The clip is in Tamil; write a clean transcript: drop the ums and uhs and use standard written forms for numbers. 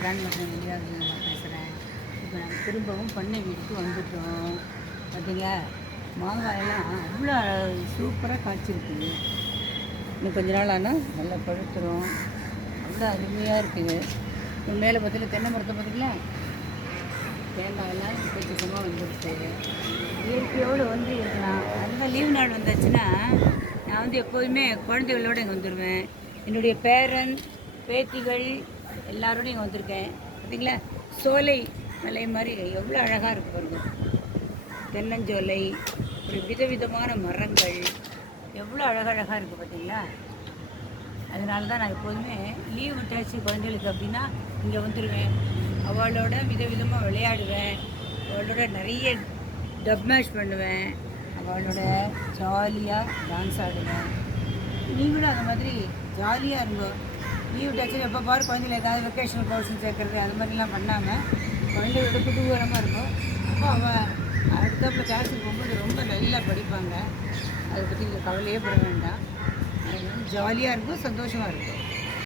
கிராண்ட் மதன் வெளியாக நான் பேசுகிறேன். இப்போ நாங்கள் திரும்பவும் பண்ணை வீட்டுக்கு வந்துட்டோம். பார்த்தீங்களா, மாங்காயெல்லாம் அவ்வளோ சூப்பராக காய்ச்சிருக்குது. இன்னும் கொஞ்ச நாள் ஆனால் நல்லா பழுத்துரும். அவ்வளோ அருமையாக இருக்குது. மேலே பார்த்தீங்கன்னா தென்னை மரத்தை பார்த்தீங்களா, தேங்காயெல்லாம் கொஞ்சமாக வந்துடுச்சு. இயற்கையோடு வந்து இருக்கலாம். அந்த லீவ் நாள் வந்தாச்சுன்னா நான் வந்து எப்போதுமே குழந்தைகளோடு இங்கே வந்துடுவேன். என்னுடைய பேரன் பேத்திகள் எல்லாரோடையும் இங்கே வந்திருக்கேன். பார்த்தீங்களா, சோலை மலை மாதிரி எவ்வளோ அழகாக இருக்குது பாருங்க. தென்னஞ்சோலை, ஒரு விதவிதமான மரங்கள் எவ்வளோ அழகழகாக இருக்குது பார்த்தீங்களா. அதனால தான் நான் எப்போதுமே லீவ் விட்டாச்சு குழந்தைகளுக்கு அப்படின்னா இங்கே வந்துடுவேன். அவளோட விதவிதமாக விளையாடுவேன். அவளோட நிறைய டப் மேட்ச் பண்ணுவேன். அவளோட ஜாலியாக டான்ஸ் ஆடுவேன். நீங்களும் அந்த மாதிரி ஜாலியாக இருங்கோ. லீவ் விட்டாச்சு எப்போ பாரு குழந்தைகள் ஏதாவது வெக்கேஷனல் கோர்ஸ் சேர்க்குறது அது மாதிரிலாம் பண்ணாமல் குழந்தைகளோட குதூகலமாக இருக்கும். அப்போ அவள் அடுத்தப்போ கிளாஸுக்கு போகும்போது ரொம்ப நல்லா படிப்பாங்க. அதை பற்றி நீங்கள் கவலையே பட வேண்டாம். ஜாலியாக இருக்கும், சந்தோஷமாக இருக்கும்.